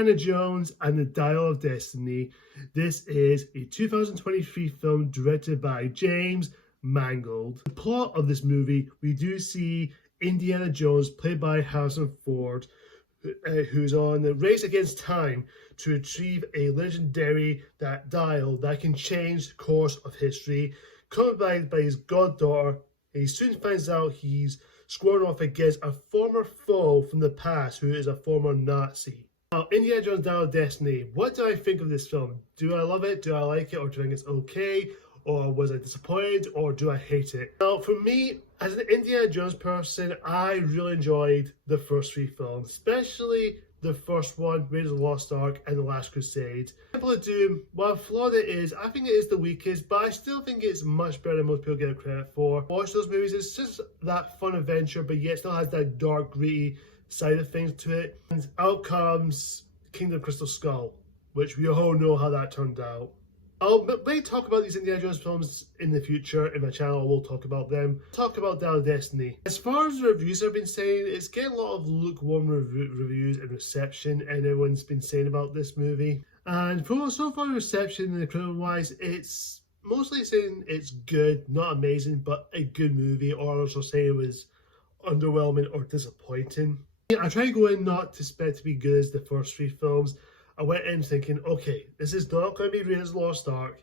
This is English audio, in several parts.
Indiana Jones and the Dial of Destiny. This is a 2023 film directed by James Mangold. The plot of this movie, we do see Indiana Jones, played by Harrison Ford, who's on the race against time to retrieve a legendary dial that can change the course of history, accompanied by his goddaughter. He soon finds out he's squaring off against a former foe from the past who is a former Nazi. Now, Indiana Jones Dial of Destiny. What do I think of this film? Do I love it? Do I like it? Or do I think it's okay? Or was I disappointed? Or do I hate it? Now, for me, as an Indiana Jones person, I really enjoyed the first three films, especially the first one, Raiders of the Lost Ark, and The Last Crusade. Temple of Doom, while flawed it is, I think it is the weakest, but I still think it's much better than most people get credit for. Watch those movies, it's just that fun adventure, but yet still has that dark, gritty side of things to it. And out comes Kingdom Crystal Skull, which we all know how that turned out. I'll maybe talk about these Indiana Jones films in the future in my channel. We'll talk about them. Talk about Dial of Destiny. As far as the reviews have been saying, it's getting a lot of lukewarm reviews and reception, and everyone's been saying about this movie. And for so far reception and the critical wise, it's mostly saying it's good, not amazing, but a good movie, or also saying it was underwhelming or disappointing. I try to go in not to expect to be good as the first three films. I went in thinking, okay, this is not going to be Raiders of the Lost Ark.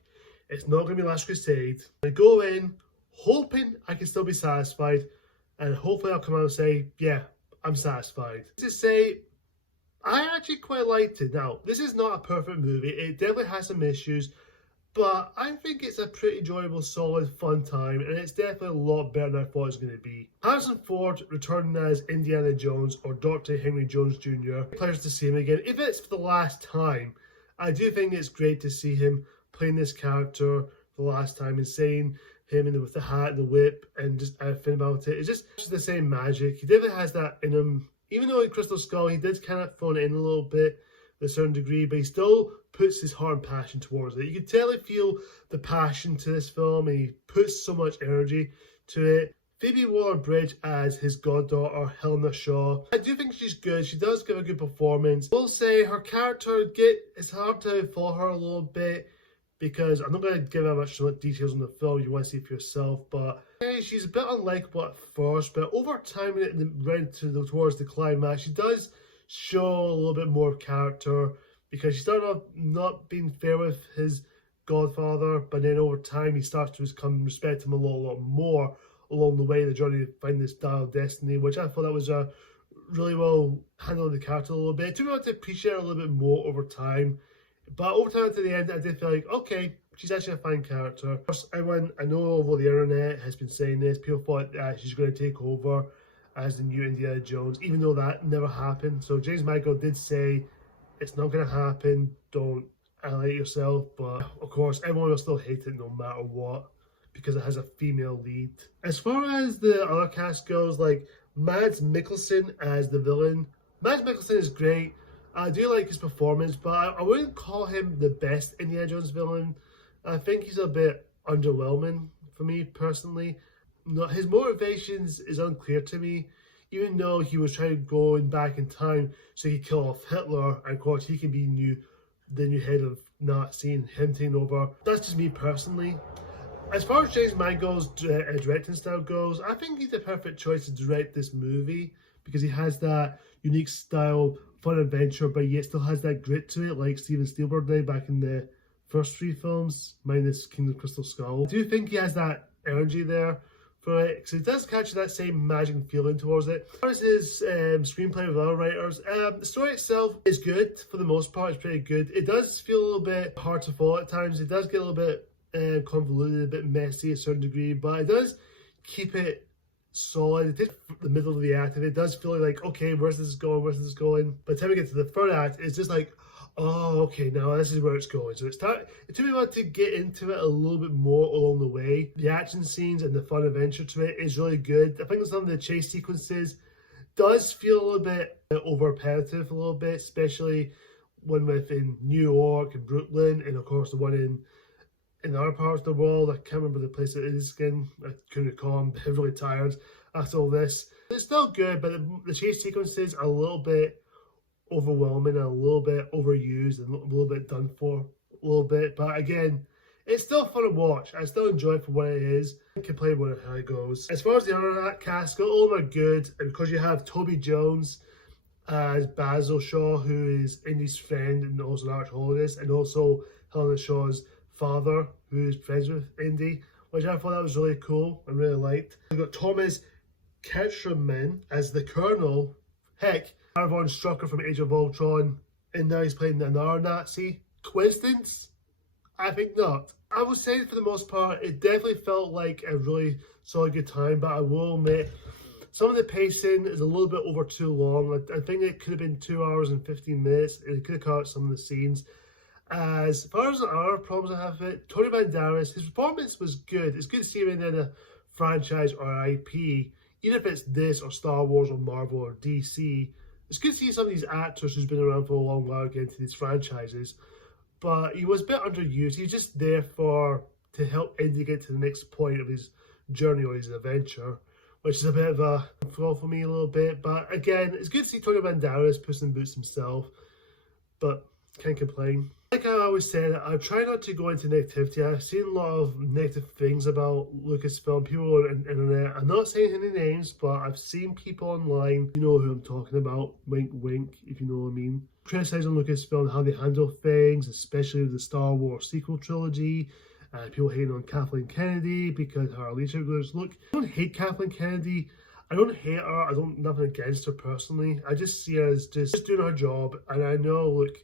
It's not going to be Last Crusade. I go in hoping I can still be satisfied, and hopefully I'll come out and say, yeah, I'm satisfied. To say, I actually quite liked it. Now, this is not a perfect movie. It definitely has some issues, but I think it's a pretty enjoyable, solid, fun time, and it's definitely a lot better than I thought it was going to be. Harrison Ford returning as Indiana Jones, or Dr. Henry Jones Jr. Pleasure to see him again. If it's for the last time, I do think it's great to see him playing this character for the last time and seeing him with the hat and the whip and just everything about it. It's just the same magic. He definitely has that in him. Even though in Crystal Skull, he did kind of phone it in a little bit to a certain degree, but he still puts his heart and passion towards it. You can totally feel the passion to this film, and he puts so much energy to it. Phoebe Waller-Bridge as his goddaughter, Helena Shaw. I do think she's good. She does give a good performance. I will say her character, it's hard to follow her a little bit because I'm not going to give out much details on the film. You want to see it for yourself, but she's a bit unlikable at first, but over time, towards the climax, she does show a little bit more character, because she started off not being fair with his godfather, but then over time he starts to respect him a lot more along the way, the journey to find this Dial of Destiny, which I thought that was a really well handled the character a little bit. I do want to appreciate her a little bit more over time, but over time to the end, I did feel like, okay, she's actually a fine character. Of course, everyone I know over the internet has been saying this. People thought she's going to take over as the new Indiana Jones, even though that never happened. So James Mangold did say it's not going to happen, don't alienate yourself, but of course everyone will still hate it no matter what, because it has a female lead. As far as the other cast goes, like Mads Mikkelsen as the villain, Mads Mikkelsen is great. I do like his performance, but I wouldn't call him the best Indiana Jones villain. I think he's a bit underwhelming for me personally. His motivations is unclear to me. Even though he was trying to go back in time so he could kill off Hitler, and of course he can be the new head of Nazi and him taking over. That's just me personally. As far as James Mangold's directing style goes, I think he's the perfect choice to direct this movie, because he has that unique style, fun adventure, but yet still has that grit to it, like Steven Spielberg did back in the first three films, minus Kingdom Crystal Skull. I do think he has that energy there for it, because it does catch that same magic feeling towards it. As far as his screenplay with other writers, the story itself is good for the most part. It's pretty good. It does feel a little bit hard to follow at times. It does get a little bit convoluted, a bit messy at a certain degree, but it does keep it solid. It is the middle of the act, and it does feel like, okay, where's this going? Where's this going? By the time we get to the third act, it's just like, oh, okay, now this is where it's going. So it took me a while to get into it a little bit more along the way. The action scenes and the fun adventure to it is really good. I think some of the chase sequences does feel a little bit over repetitive a little bit, especially one within New York and Brooklyn, and of course the one in other parts of the world. I can't remember the place it is again. I couldn't recall. I'm really tired after all this. It's still good, but the chase sequences are a little bit overwhelming and a little bit overused and a little bit done for a little bit. But again, it's still fun to watch. I still enjoy it for what it is. I can play with how it goes. As far as the other cast go, all of them are good. And because you have Toby Jones as Basil Shaw, who is Indy's friend and also an archaeologist, and also Helena Shaw's father, who is friends with Indy, which I thought that was really cool and really liked. We've got Thomas Ketcherman as the Colonel. Heck, Von Strucker from Age of Ultron, and now he's playing another Nazi. Coincidence? I think not. I would say for the most part, it definitely felt like a really solid good time, but I will admit, some of the pacing is a little bit over too long. I think it could have been 2 hours and 15 minutes. It could have cut out some of the scenes. As far as the other problems I have with it, Tony Banderas, his performance was good. It's good to see him in a franchise or IP, even if it's this or Star Wars or Marvel or DC. It's good to see some of these actors who's been around for a long while get into these franchises. But he was a bit underused. He's just there to help Indy get to the next point of his journey or his adventure, which is a bit of a flaw for me a little bit. But again, it's good to see Tony Banderas Puss in Boots himself, but can't complain. Like I always said, I try not to go into negativity. I've seen a lot of negative things about Lucasfilm, people on the internet. I'm not saying any names, but I've seen people online, you know who I'm talking about, wink wink, if you know what I mean, criticizing Lucasfilm, how they handle things, especially with the Star Wars sequel trilogy. People hating on Kathleen Kennedy because her leadership goes, look, I don't hate Kathleen Kennedy. I don't hate her. I don't nothing against her personally. I just see her as just doing her job. And I know, look,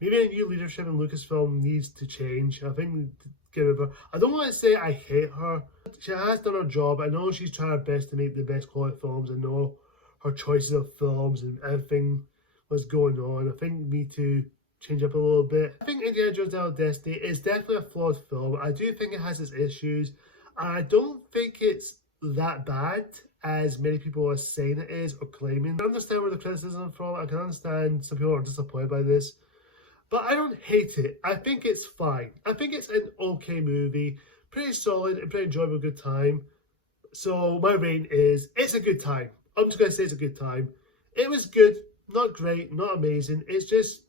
maybe a new leadership in Lucasfilm needs to change. I think get rid of her. I don't want to say I hate her. She has done her job. I know she's trying her best to make the best quality films. I know her choices of films and everything was going on. I think we need to change up a little bit. I think Indiana Jones and the Dial of Destiny is definitely a flawed film. I do think it has its issues. I don't think it's that bad as many people are saying it is or claiming. I understand where the criticism is from. I can understand some people are disappointed by this. But I don't hate it. I think it's fine. I think it's an okay movie. Pretty solid and pretty enjoyable good time. So my rating is, it's a good time. I'm just going to say it's a good time. It was good. Not great. Not amazing. It's just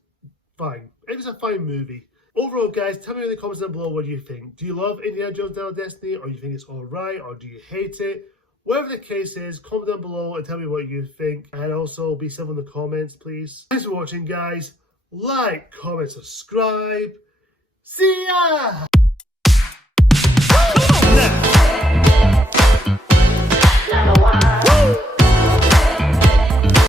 fine. It was a fine movie. Overall, guys, tell me in the comments down below what you think. Do you love Indiana Jones and the Dial of Destiny? Or you think it's alright? Or do you hate it? Whatever the case is, comment down below and tell me what you think. And also be civil in the comments, please. Thanks for watching, guys. Like, comment, subscribe. See ya!